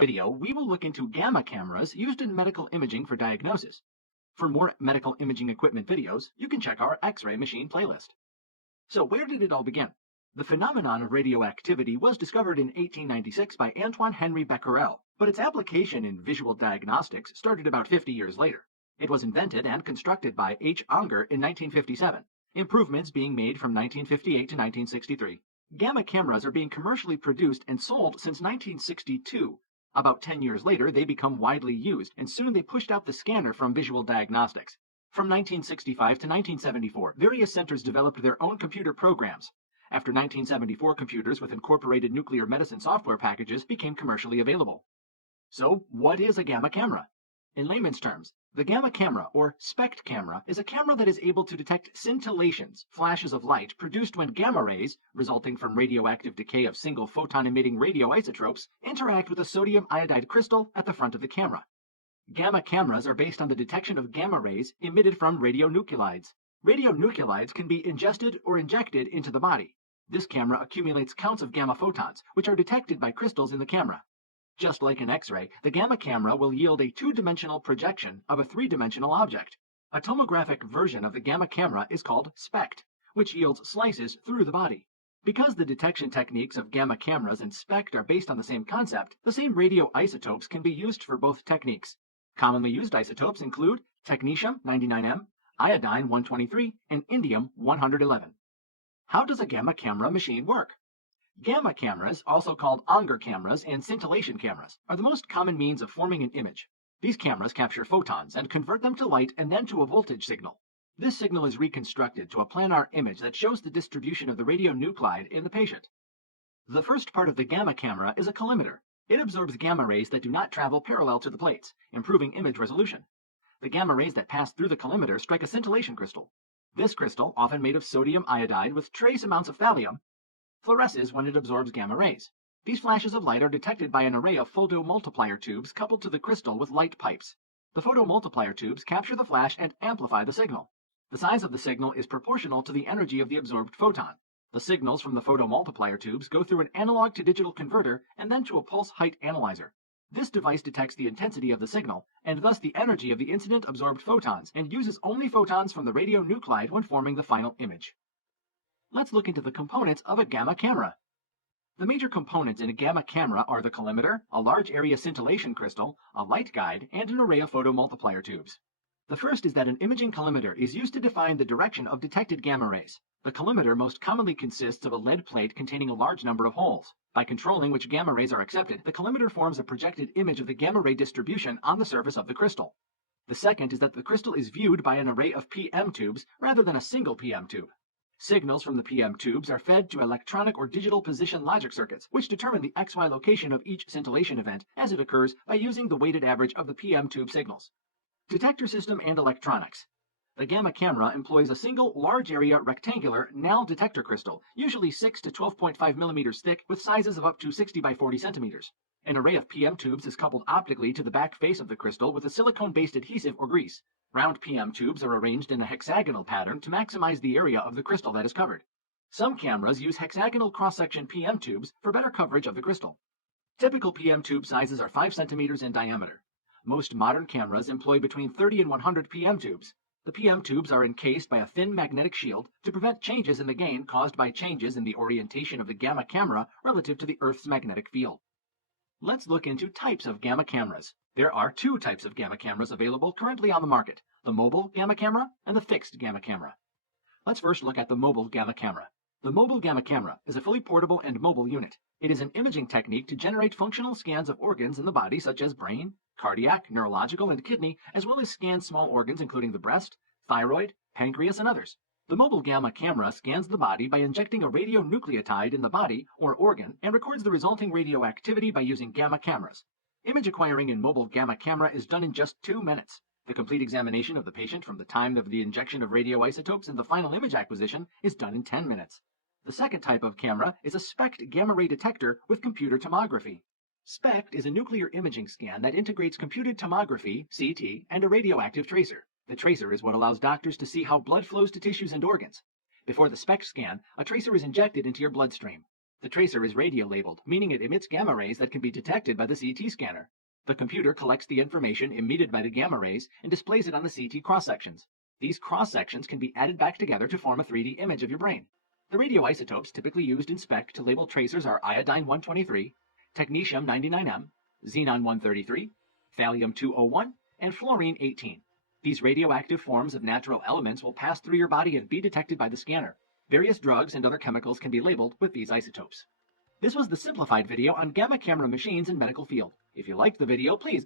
video, we will look into gamma cameras used in medical imaging for diagnosis. For more medical imaging equipment videos, you can check our X-ray machine playlist. So where did it all begin? The phenomenon of radioactivity was discovered in 1896 by Antoine Henri Becquerel, but its application in visual diagnostics started about 50 years later. It was invented and constructed by H. Unger in 1957, improvements being made from 1958 to 1963. Gamma cameras are being commercially produced and sold since 1962. About 10 years later, they become widely used, and soon they pushed out the scanner from visual diagnostics. From 1965 to 1974, various centers developed their own computer programs. After 1974, computers with incorporated nuclear medicine software packages became commercially available. So, what is a gamma camera? In layman's terms, the gamma camera, or SPECT camera, is a camera that is able to detect scintillations, flashes of light produced when gamma rays, resulting from radioactive decay of single photon-emitting radioisotopes, interact with a sodium iodide crystal at the front of the camera. Gamma cameras are based on the detection of gamma rays emitted from radionuclides. Radionuclides can be ingested or injected into the body. This camera accumulates counts of gamma photons, which are detected by crystals in the camera. Just like an X-ray, the gamma camera will yield a two-dimensional projection of a three-dimensional object. A tomographic version of the gamma camera is called SPECT, which yields slices through the body. Because the detection techniques of gamma cameras and SPECT are based on the same concept, the same radioisotopes can be used for both techniques. Commonly used isotopes include technetium-99m, iodine-123, and indium-111. How does a gamma camera machine work? Gamma cameras, also called Unger cameras and scintillation cameras, are the most common means of forming an image. These cameras capture photons and convert them to light and then to a voltage signal. This signal is reconstructed to a planar image that shows the distribution of the radionuclide in the patient. The first part of the gamma camera is a collimator. It absorbs gamma rays that do not travel parallel to the plates, improving image resolution. The gamma rays that pass through the collimator strike a scintillation crystal. This crystal, often made of sodium iodide with trace amounts of thallium, fluoresces when it absorbs gamma rays. These flashes of light are detected by an array of photomultiplier tubes coupled to the crystal with light pipes. The photomultiplier tubes capture the flash and amplify the signal. The size of the signal is proportional to the energy of the absorbed photon. The signals from the photomultiplier tubes go through an analog to digital converter and then to a pulse height analyzer. This device detects the intensity of the signal, and thus the energy of the incident absorbed photons, and uses only photons from the radionuclide when forming the final image. Let's look into the components of a gamma camera. The major components in a gamma camera are the collimator, a large area scintillation crystal, a light guide, and an array of photomultiplier tubes. The first is that an imaging collimator is used to define the direction of detected gamma rays. The collimator most commonly consists of a lead plate containing a large number of holes. By controlling which gamma rays are accepted, the collimator forms a projected image of the gamma ray distribution on the surface of the crystal. The second is that the crystal is viewed by an array of PM tubes rather than a single PM tube. Signals from the PM tubes are fed to electronic or digital position logic circuits, which determine the XY location of each scintillation event as it occurs by using the weighted average of the PM tube signals. Detector system and electronics. The gamma camera employs a single large area rectangular Knell detector crystal, usually 6 to 12.5 millimeters thick with sizes of up to 60 by 40 centimeters. An array of PM tubes is coupled optically to the back face of the crystal with a silicone-based adhesive or grease. Round PM tubes are arranged in a hexagonal pattern to maximize the area of the crystal that is covered. Some cameras use hexagonal cross-section PM tubes for better coverage of the crystal. Typical PM tube sizes are 5 centimeters in diameter. Most modern cameras employ between 30 and 100 PM tubes. The PM tubes are encased by a thin magnetic shield to prevent changes in the gain caused by changes in the orientation of the gamma camera relative to the Earth's magnetic field. Let's look into types of gamma cameras. There are two types of gamma cameras available currently on the market, the mobile gamma camera and the fixed gamma camera. Let's first look at the mobile gamma camera. The mobile gamma camera is a fully portable and mobile unit. It is an imaging technique to generate functional scans of organs in the body such as brain, cardiac, neurological, and kidney, as well as scan small organs including the breast, thyroid, pancreas, and others. The mobile gamma camera scans the body by injecting a radionucleotide in the body or organ and records the resulting radioactivity by using gamma cameras. Image acquiring in mobile gamma camera is done in just 2 minutes. The complete examination of the patient from the time of the injection of radioisotopes and the final image acquisition is done in 10 minutes. The second type of camera is a SPECT gamma ray detector with computer tomography. SPECT is a nuclear imaging scan that integrates computed tomography, CT, and a radioactive tracer. The tracer is what allows doctors to see how blood flows to tissues and organs. Before the SPECT scan, a tracer is injected into your bloodstream. The tracer is radio-labeled, meaning it emits gamma rays that can be detected by the CT scanner. The computer collects the information emitted by the gamma rays and displays it on the CT cross-sections. These cross-sections can be added back together to form a 3D image of your brain. The radioisotopes typically used in spec to label tracers are iodine-123, technetium-99m, xenon-133, thallium-201, and fluorine-18. These radioactive forms of natural elements will pass through your body and be detected by the scanner. Various drugs and other chemicals can be labeled with these isotopes. This was the simplified video on gamma camera machines in medical field. If you liked the video, please